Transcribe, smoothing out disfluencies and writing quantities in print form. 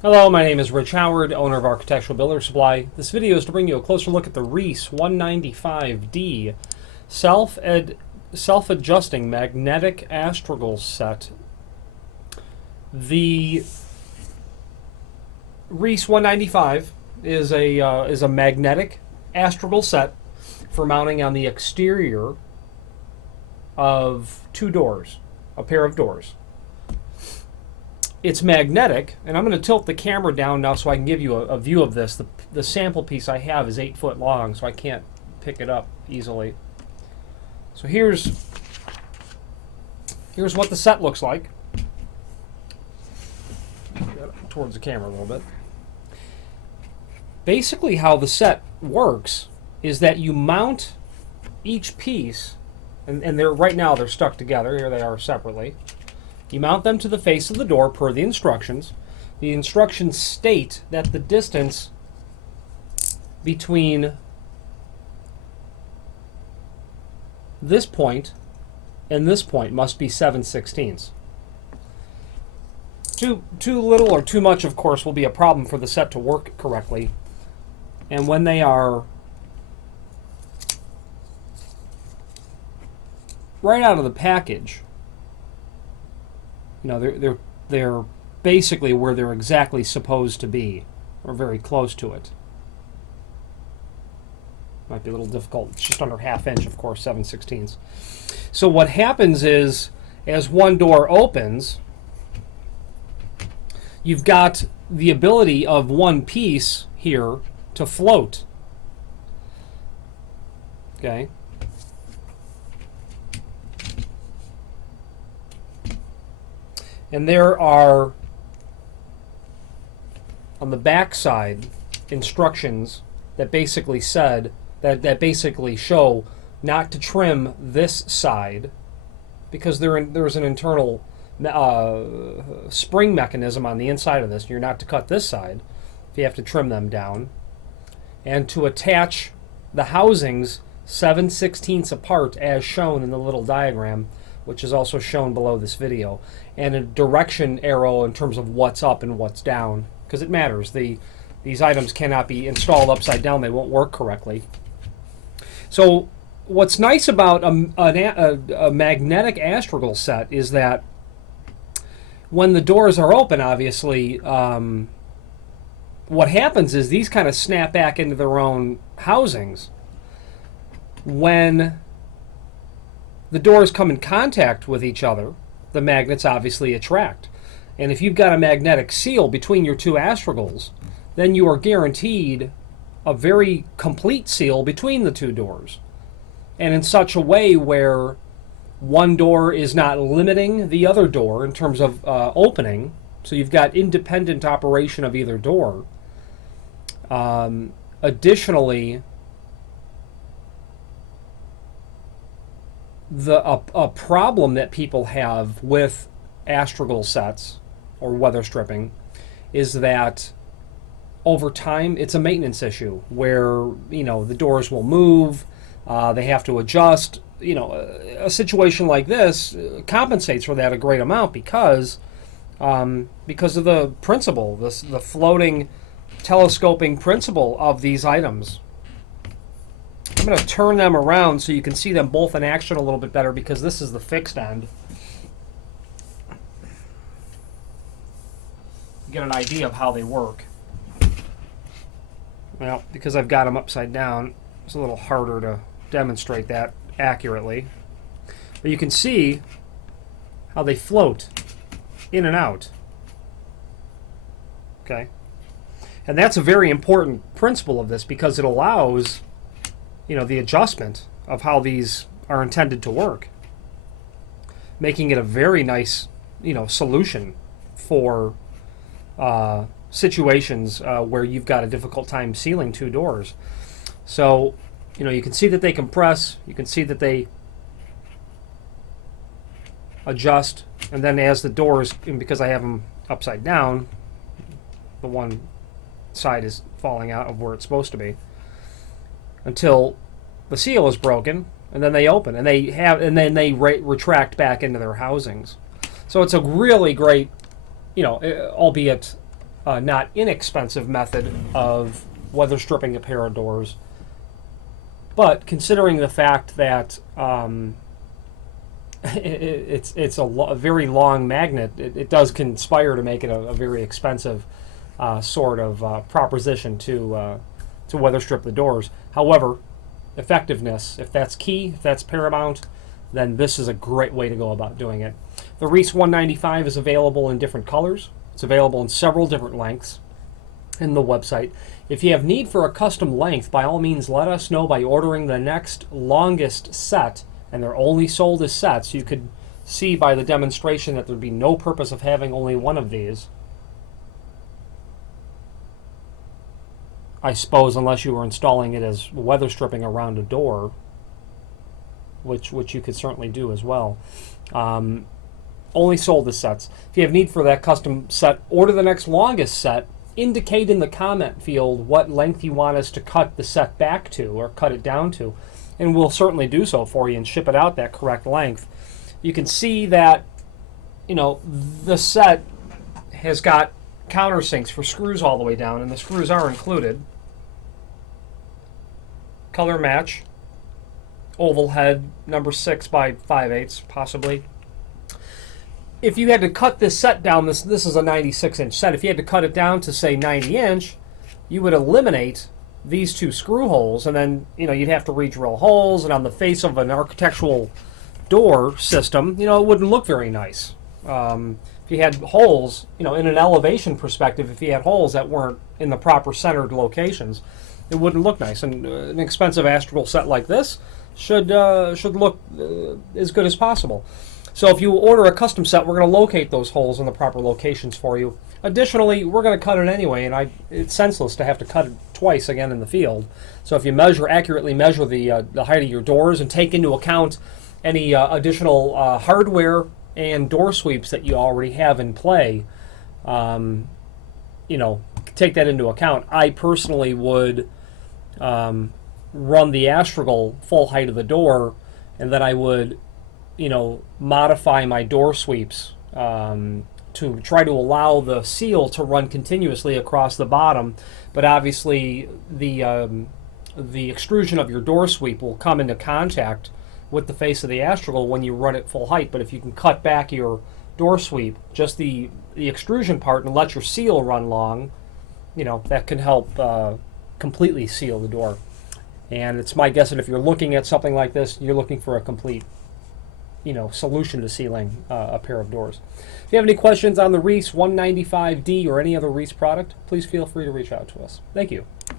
Hello, my name is Rich Howard, owner of Architectural Builder Supply. This video is to bring you a closer look at the Reese 195D self-adjusting magnetic Astragal set. The Reese 195 is a magnetic Astragal set for mounting on the exterior of two doors, a pair of doors. It's magnetic, and I'm going to tilt the camera down now so I can give you a view of this. The sample piece I have is 8 foot long, so I can't pick it up easily. So here's what the set looks like. Towards the camera a little bit. Basically how the set works is that you mount each piece, and they're right now they're stuck together. Here they are separately. You mount them to the face of the door per the instructions. The instructions state that the distance between this point and this point must be 7/16. Too little or too much, of course, will be a problem for the set to work correctly. And when they are right out of the package, you know, they're basically where they're exactly supposed to be, or very close to it. Might be a little difficult. It's just under ½ inch, of course, 7/16. So what happens is, as one door opens, you've got the ability of one piece here to float. Okay. And there are, on the back side, instructions that basically said, that basically show not to trim this side because there's an internal spring mechanism on the inside of this. You're not to cut this side if you have to trim them down. And to attach the housings 7/16 apart as shown in the little diagram, which is also shown below this video, and a direction arrow in terms of what's up and what's down, because it matters. These items cannot be installed upside down. They won't work correctly. So what's nice about a magnetic Astragal set is that when the doors are open, obviously, what happens is these kind of snap back into their own housings. When the doors come in contact with each other, the magnets obviously attract. And if you've got a magnetic seal between your two Astragals, then you are guaranteed a very complete seal between the two doors. And in such a way where one door is not limiting the other door in terms of opening, so you've got independent operation of either door. Additionally, a problem that people have with Astragal sets or weather stripping is that over time it's a maintenance issue where, you know, the doors will move, they have to adjust. You know, a situation like this compensates for that a great amount because of the principle, the floating telescoping principle of these items. I'm going to turn them around so you can see them both in action a little bit better, because this is the fixed end. Get an idea of how they work. Well, because I've got them upside down, it's a little harder to demonstrate that accurately. But you can see how they float in and out. Okay? And that's a very important principle of this, because it allows, you know, the adjustment of how these are intended to work, making it a very nice, you know, solution for situations where you've got a difficult time sealing two doors. So, you know, you can see that they compress, you can see that they adjust, and then as the doors, and because I have them upside down, the one side is falling out of where it's supposed to be, until the seal is broken, and then they open, and then they retract back into their housings. So it's a really great, you know, albeit not inexpensive method of weather stripping a pair of doors. But considering the fact that it's a very long magnet, it does conspire to make it a very expensive sort of proposition to weather strip the doors. However, effectiveness, if that's key, if that's paramount, then this is a great way to go about doing it. The Reese 195 is available in different colors. It's available in several different lengths in the website. If you have need for a custom length, by all means let us know by ordering the next longest set, and they're only sold as sets. You could see by the demonstration that there'd be no purpose of having only one of these. I suppose unless you were installing it as weather stripping around a door, which you could certainly do as well. Only sold as sets. If you have need for that custom set, order the next longest set. Indicate in the comment field what length you want us to cut the set back to or cut it down to, and we'll certainly do so for you and ship it out that correct length. You can see that, you know, the set has got countersinks for screws all the way down, and the screws are included. Color match. Oval head, number 6 by 5/8, possibly. If you had to cut this set down, this is a 96-inch set. If you had to cut it down to, say, 90-inch, you would eliminate these two screw holes, and then, you know, you'd have to re-drill holes, and on the face of an architectural door system, you know, it wouldn't look very nice. If you had holes, you know, in an elevation perspective, if you had holes that weren't in the proper centered locations, it wouldn't look nice. And an expensive Astragal set like this should look as good as possible. So if you order a custom set, we're going to locate those holes in the proper locations for you. Additionally, we're going to cut it anyway, and it's senseless to have to cut it twice again in the field. So if you accurately measure the height of your doors and take into account any additional hardware and door sweeps that you already have in play, you know, take that into account. I personally would run the Astragal full height of the door, and then I would, you know, modify my door sweeps to try to allow the seal to run continuously across the bottom. But obviously, the extrusion of your door sweep will come into contact with the face of the Astragal when you run it full height. But if you can cut back your door sweep, just the extrusion part, and let your seal run long, you know, that can help completely seal the door. And it's my guess that if you're looking at something like this, you're looking for a complete, you know, solution to sealing a pair of doors. If you have any questions on the Reese 195D or any other Reese product, please feel free to reach out to us. Thank you.